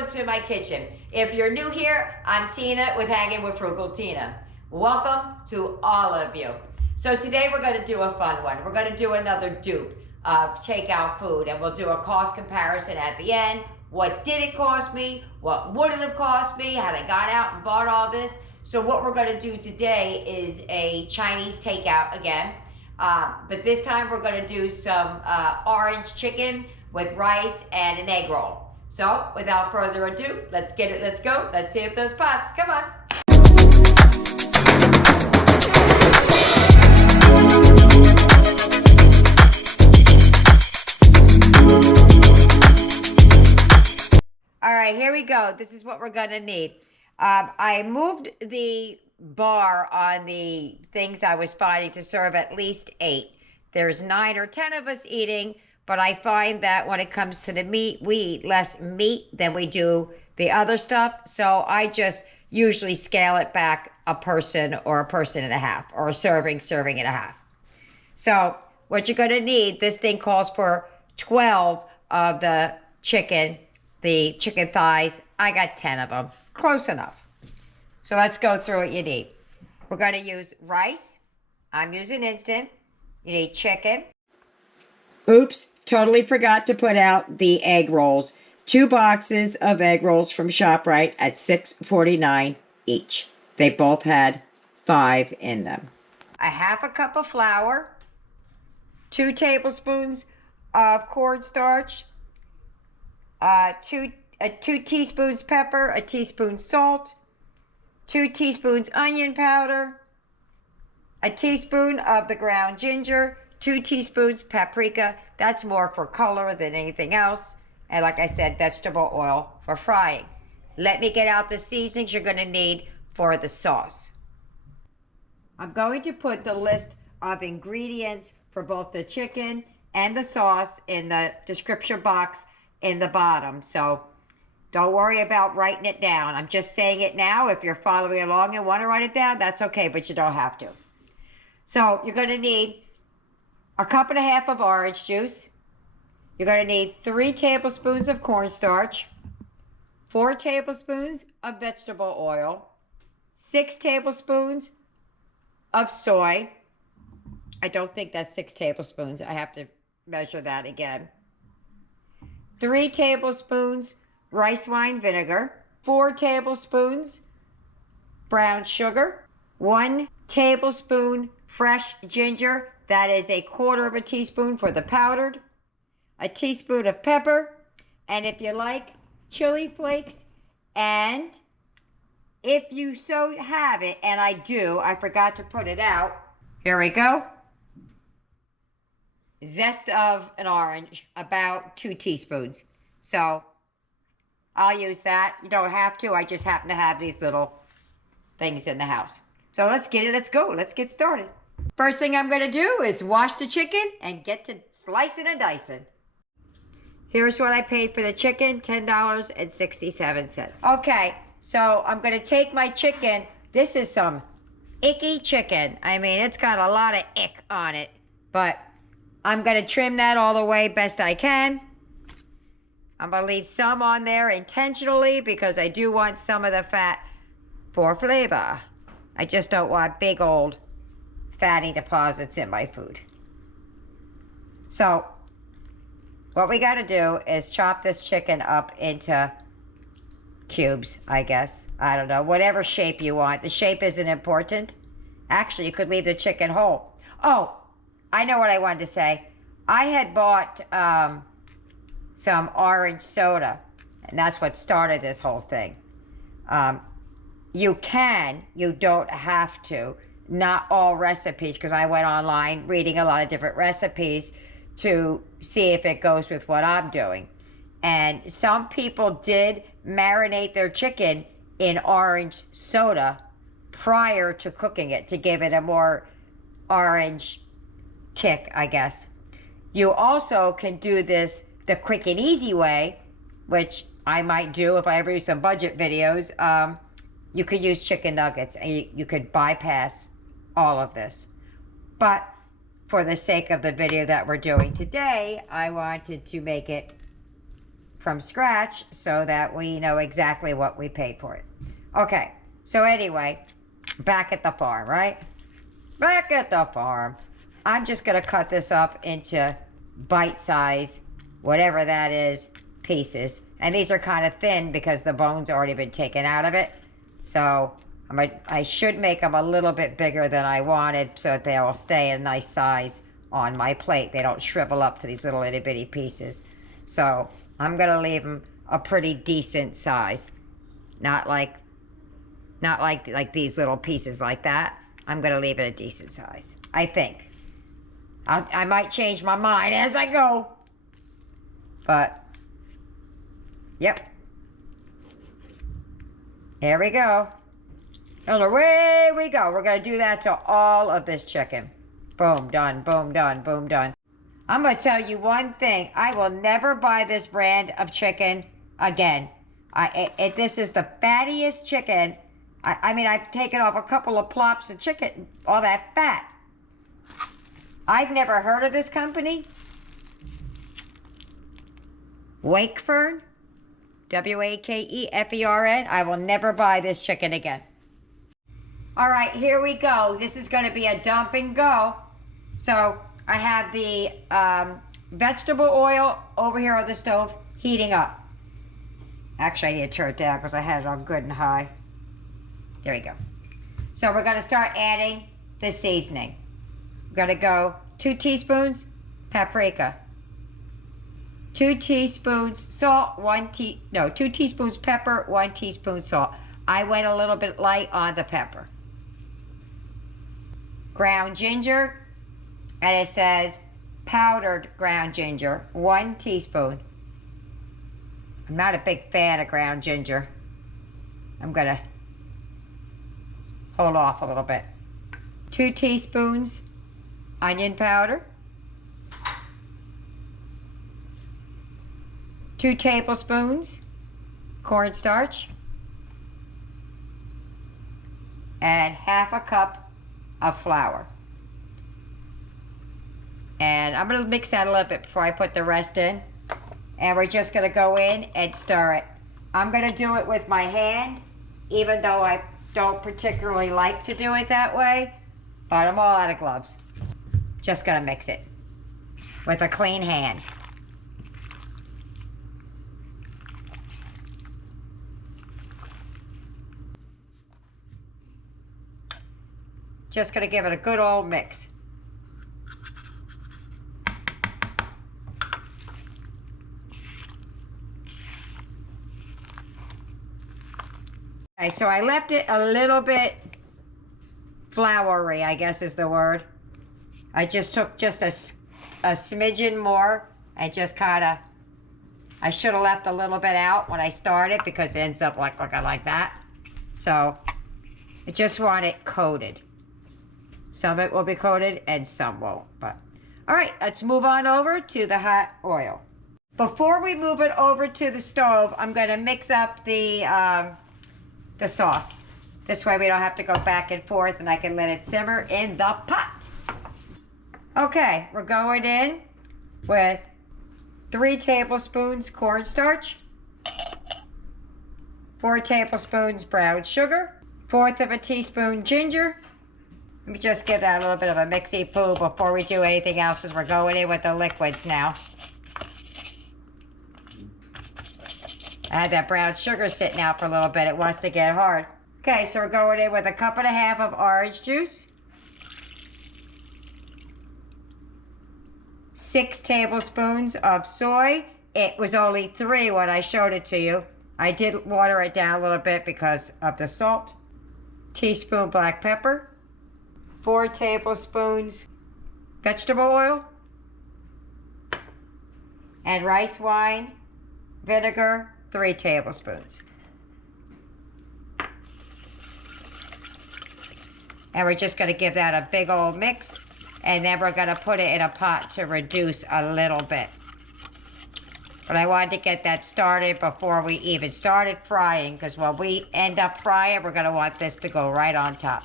welcome to my kitchen. If you're new here, I'm Tina with Hanging with Frugal Tina. Welcome to all of you. So today we're going to do a fun one. We're going to do another dupe of takeout food, and we'll do a cost comparison at the end. What did it cost me? What would it have cost me had I gone out and bought all this? So what we're going to do today is a Chinese takeout again. But this time we're going to do some orange chicken with rice and an egg roll. So without further ado, let's get it, let's go. Let's hit those pots, come on. All right, here we go. This is what we're gonna need. I moved the bar on the things I was finding to serve at least 8. There's 9 or 10 of us eating, but I find that when it comes to the meat, we eat less meat than we do the other stuff. So I just usually scale it back a person or a person and a half, or a serving and a half. So what you're gonna need, this thing calls for 12 of the chicken thighs. I got 10 of them, close enough. So let's go through what you need. We're gonna use rice. I'm using instant. You need chicken. Oops, totally forgot to put out the egg rolls. 2 boxes of egg rolls from ShopRite at $6.49 each. They both had 5 in them. A half a cup of flour, 2 tablespoons of cornstarch, 2 teaspoons pepper, a teaspoon salt, 2 teaspoons onion powder, a teaspoon of the ground ginger, 2 teaspoons paprika. That's more for color than anything else. And like I said, vegetable oil for frying. Let me get out the seasonings you're gonna need for the sauce. I'm going to put the list of ingredients for both the chicken and the sauce in the description box in the bottom. So don't worry about writing it down. I'm just saying it now. If you're following along and want to write it down, that's okay, but you don't have to. So you're gonna need a cup and a half of orange juice. You're going to need 3 tablespoons of cornstarch, 4 tablespoons of vegetable oil, 6 tablespoons of soy. I don't think that's 6 tablespoons. I have to measure that again. 3 tablespoons rice wine vinegar, 4 tablespoons brown sugar, 1 tablespoon fresh ginger. That is 1/4 teaspoon for the powdered, a teaspoon of pepper, and if you like, chili flakes, and if you so have it, and I do, I forgot to put it out. Here we go. Zest of an orange, about 2 teaspoons. So I'll use that. You don't have to. I just happen to have these little things in the house. So let's get it. Let's go. Let's get started. First thing I'm going to do is wash the chicken and get to slicing and dicing. Here's what I paid for the chicken, $10.67. Okay, so I'm going to take my chicken. This is some icky chicken. I mean, it's got a lot of ick on it, but I'm going to trim that all the way best I can. I'm going to leave some on there intentionally because I do want some of the fat for flavor. I just don't want big old fatty deposits in my food. So what we got to do is chop this chicken up into cubes, I guess. I don't know, whatever shape you want. The shape isn't important. Actually, you could leave the chicken whole. Oh, I know what I wanted to say. I had bought some orange soda, and that's what started this whole thing. You don't have to. Not all recipes, because I went online reading a lot of different recipes to see if it goes with what I'm doing. And some people did marinate their chicken in orange soda prior to cooking it to give it a more orange kick, I guess. You also can do this the quick and easy way, which I might do if I ever do some budget videos. You could use chicken nuggets, and you could bypass all of this. But for the sake of the video that we're doing today, I wanted to make it from scratch so that we know exactly what we paid for it. Okay, so anyway, back at the farm, right? Back at the farm. I'm just gonna cut this up into bite-size, whatever that is, pieces. And these are kind of thin because the bone's already been taken out of it. So I should make them a little bit bigger than I wanted so that they will stay a nice size on my plate. They don't shrivel up to these little itty bitty pieces. So I'm gonna leave them a pretty decent size. Not like these little pieces like that. I'm gonna leave it a decent size, I think. I might change my mind as I go. But, yep. Here we go. And away we go. We're going to do that to all of this chicken. Boom, done, boom, done, boom, done. I'm going to tell you one thing. I will never buy this brand of chicken again. This is the fattiest chicken. I mean, I've taken off a couple of plops of chicken, all that fat. I've never heard of this company. Wakefern, W-A-K-E-F-E-R-N. I will never buy this chicken again. All right, here we go. This is going to be a dump and go. So I have the vegetable oil over here on the stove heating up. Actually, I need to turn it down because I had it on good and high. There we go. So we're going to start adding the seasoning. We're going to go 2 teaspoons paprika, 2 teaspoons salt, 2 teaspoons pepper, 1 teaspoon salt. I went a little bit light on the pepper. Ground ginger, and it says powdered ground ginger, 1 teaspoon. I'm not a big fan of ground ginger. I'm gonna hold off a little bit. 2 teaspoons onion powder, 2 tablespoons cornstarch, and half a cup of flour. And I'm going to mix that a little bit before I put the rest in. And we're just going to go in and stir it. I'm going to do it with my hand, even though I don't particularly like to do it that way. But I'm all out of gloves. Just going to mix it with a clean hand. Just going to give it a good old mix. Okay, so I left it a little bit floury, I guess is the word. I just took just a smidgen more and just kind of, I should have left a little bit out when I started because it ends up looking like that. So I just want it coated. Some of it will be coated and some won't. But all right, let's move on over to the hot oil. Before we move it over to the stove, I'm going to mix up the sauce. This way we don't have to go back and forth and I can let it simmer in the pot. Okay, we're going in with 3 tablespoons cornstarch, 4 tablespoons brown sugar, 1/4 teaspoon ginger. Let me just give that a little bit of a mixy-poo before we do anything else because we're going in with the liquids now. I had that brown sugar sitting out for a little bit. It wants to get hard. Okay, so we're going in with 1.5 cups of orange juice, 6 tablespoons of soy. It was only 3 when I showed it to you. I did water it down a little bit because of the salt. Teaspoon black pepper, 4 tablespoons vegetable oil, and rice wine vinegar, 3 tablespoons. And we're just going to give that a big old mix, and then we're going to put it in a pot to reduce a little bit. But I wanted to get that started before we even started frying, because when we end up frying, we're going to want this to go right on top.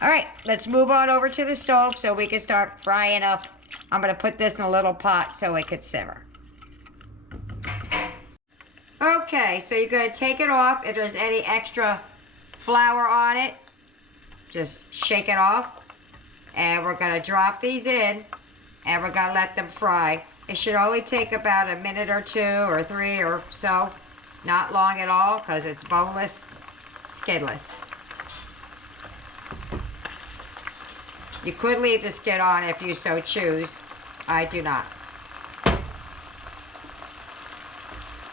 All right, let's move on over to the stove so we can start frying up. I'm going to put this in a little pot so it could simmer. Okay, so you're going to take it off. If there's any extra flour on it, just shake it off. And we're going to drop these in, and we're going to let them fry. It should only take about a minute or 2 or 3 or so. Not long at all, because it's boneless, skinless. You could leave the skin on if you so choose. I do not.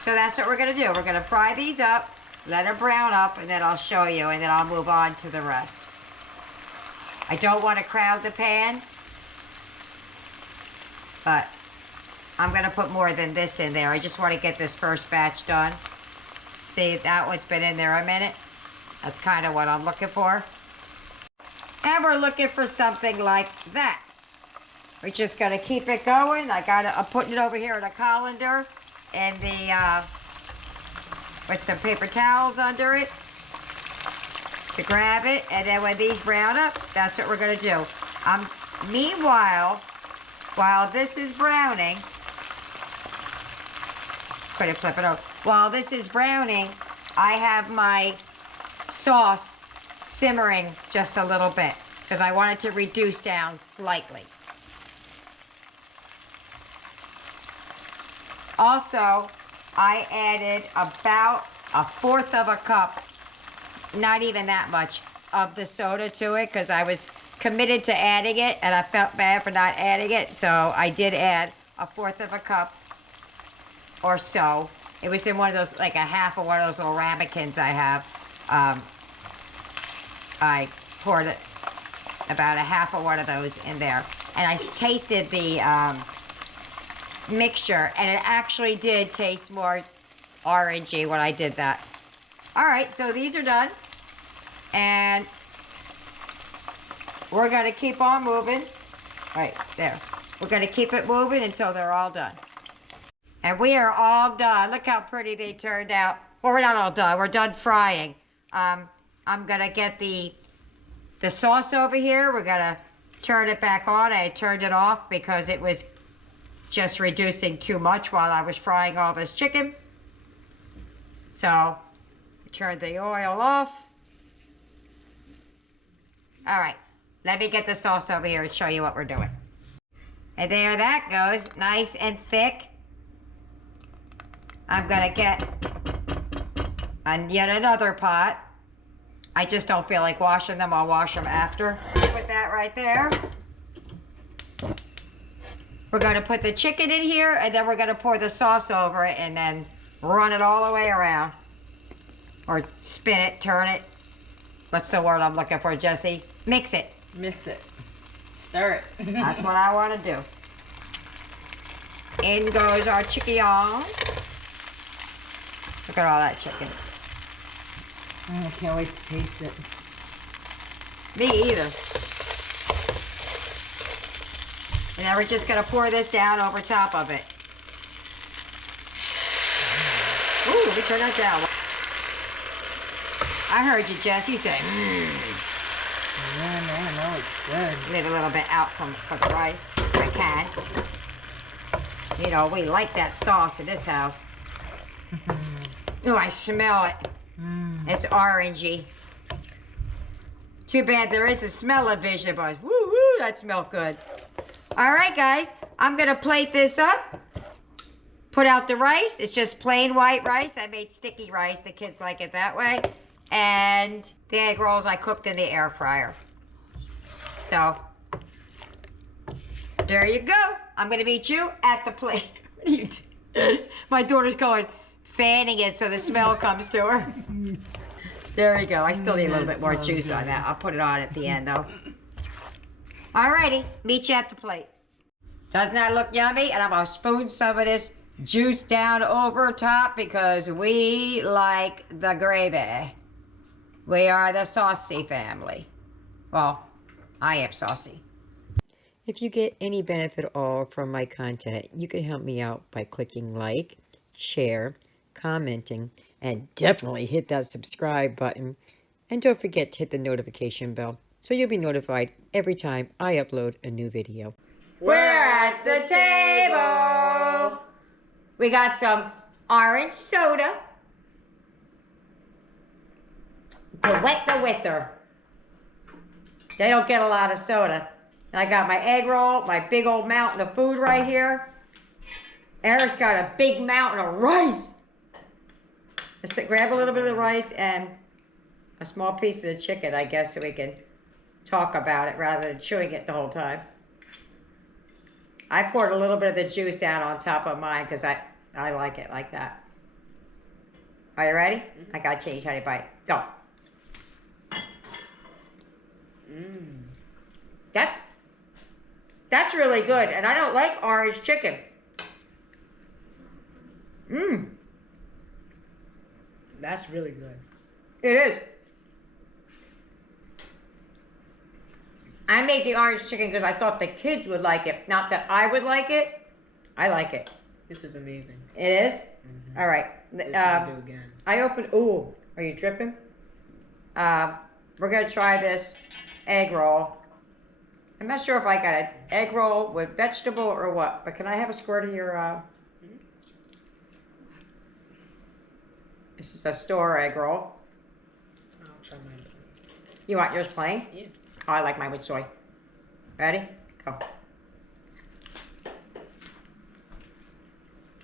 So that's what we're going to do. We're going to fry these up, let them brown up, and then I'll show you, and then I'll move on to the rest. I don't want to crowd the pan, but I'm going to put more than this in there. I just want to get this first batch done. See, that one's been in there a minute. That's kind of what I'm looking for. And we're looking for something like that. We're just going to keep it going. I'm putting it over here in a colander and with some paper towels under it to grab it. And then when these brown up, that's what we're going to do. Meanwhile, while this is browning, flip it over. While this is browning, I have my sauce simmering just a little bit because I want it to reduce down slightly. Also, I added about 1/4 of a cup, not even that much, of the soda to it because I was committed to adding it and I felt bad for not adding it, so I did add 1/4 of a cup or so. It was in one of those, like a half of one of those little ramekins I have. I poured it, about a half of one of those in there. And I tasted the mixture, and it actually did taste more orangey when I did that. All right, so these are done. And we're gonna keep on moving. Right there. We're gonna keep it moving until they're all done. And we are all done. Look how pretty they turned out. Well, we're not all done. We're done frying. I'm gonna get the sauce over here. We're gonna turn it back on. I turned it off because it was just reducing too much while I was frying all this chicken. So, turn the oil off. All right, let me get the sauce over here and show you what we're doing. And there that goes, nice and thick. I'm gonna get yet another pot. I just don't feel like washing them. I'll wash them after. Put that right there. We're gonna put the chicken in here, and then we're gonna pour the sauce over it and then run it all the way around. Or spin it, turn it. What's the word I'm looking for, Jessie? Mix it. Mix it. Stir it. That's what I want to do. In goes our chicken. Look at all that chicken. I can't wait to taste it. Me either. And then we're just going to pour this down over top of it. Ooh, let me turn that down. I heard you, Jess. You say, Yeah, man, no, it's good. Leave a little bit out for the rice. I can. You know, we like that sauce in this house. Oh, I smell it. It's orangey. Too bad there is a smell-o-vision, but woo-woo, that smells good. All right, guys, I'm going to plate this up. Put out the rice. It's just plain white rice. I made sticky rice. The kids like it that way. And the egg rolls I cooked in the air fryer. So, there you go. I'm going to meet you at the plate. What are you doing? My daughter's going, fanning it so the smell comes to her. There you go. I still need a little bit more juice on that. I'll put it on at the end, though. Alrighty, meet you at the plate. Doesn't that look yummy? And I'm going to spoon some of this juice down over top because we like the gravy. We are the saucy family. Well, I am saucy. If you get any benefit at all from my content, you can help me out by clicking like, share, commenting, and definitely hit that subscribe button. And don't forget to hit the notification bell so you'll be notified every time I upload a new video. We're at the table. We got some orange soda. to wet the whistle. They don't get a lot of soda. And I got my egg roll, my big old mountain of food right here. Eric's got a big mountain of rice. Let's grab a little bit of the rice and a small piece of the chicken, I guess, so we can talk about it rather than chewing it the whole time. I poured a little bit of the juice down on top of mine because I like it like that. Are you ready? I gotta change how you bite. Go. That's really good, and I don't like orange chicken. That's really good. It is. I made the orange chicken because I thought the kids would like it. Not that I would like it. I like it. This is amazing. It is? Mm-hmm. All right. This is do again. I opened. Ooh, are you dripping? We're gonna try this egg roll. I'm not sure if I got an egg roll with vegetable or what, but can I have a squirt of your? This is a store egg roll. I'll try mine. You want yours plain? Yeah. Oh, I like mine with soy. Ready? Go.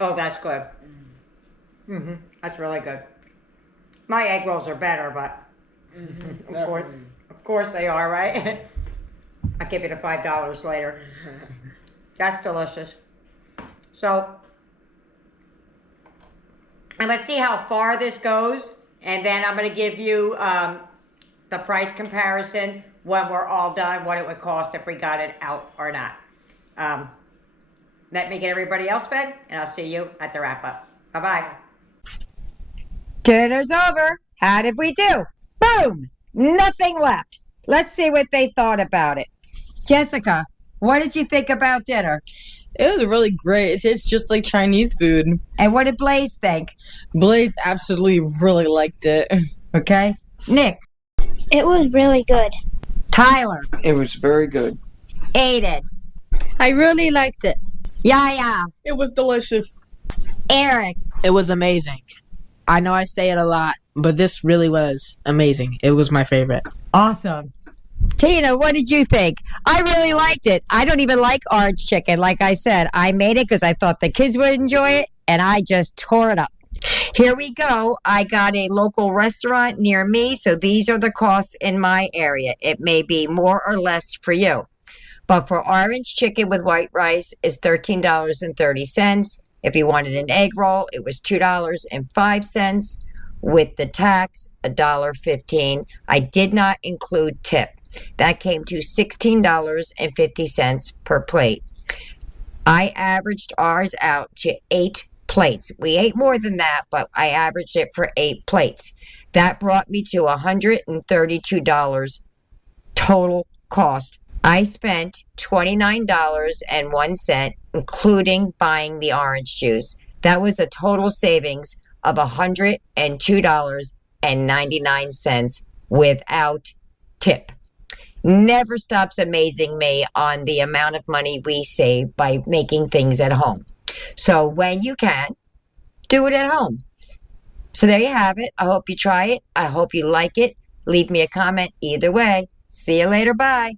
Oh, that's good. That's really good. My egg rolls are better, but of course they are, right? I'll give you the $5 later. That's delicious. So, I'm going to see how far this goes, and then I'm going to give you the price comparison when we're all done, what it would cost if we got it out or not. Let me get everybody else fed, and I'll see you at the wrap-up. Bye-bye. Dinner's over. How did we do? Boom! Nothing left. Let's see what they thought about it. Jessica, what did you think about dinner? It was really great. It's just like Chinese food. And what did Blaze think? Blaze absolutely really liked it. Okay. Nick. It was really good. Tyler. It was very good. Aiden. I really liked it. Yaya. It was delicious. Eric. It was amazing. I know I say it a lot, but this really was amazing. It was my favorite. Awesome. Tina, what did you think? I really liked it. I don't even like orange chicken. Like I said, I made it because I thought the kids would enjoy it, and I just tore it up. Here we go. I got a local restaurant near me, so these are the costs in my area. It may be more or less for you. But for orange chicken with white rice is $13.30. If you wanted an egg roll, it was $2.05. With the tax, $1.15. I did not include tip. That came to $16.50 per plate. I averaged ours out to 8 plates. We ate more than that, but I averaged it for 8 plates. That brought me to $132 total cost. I spent $29.01, including buying the orange juice. That was a total savings of $102.99 without tip. Never stops amazing me on the amount of money we save by making things at home. So when you can, do it at home. So there you have it. I hope you try it. I hope you like it. Leave me a comment either way. See you later. Bye.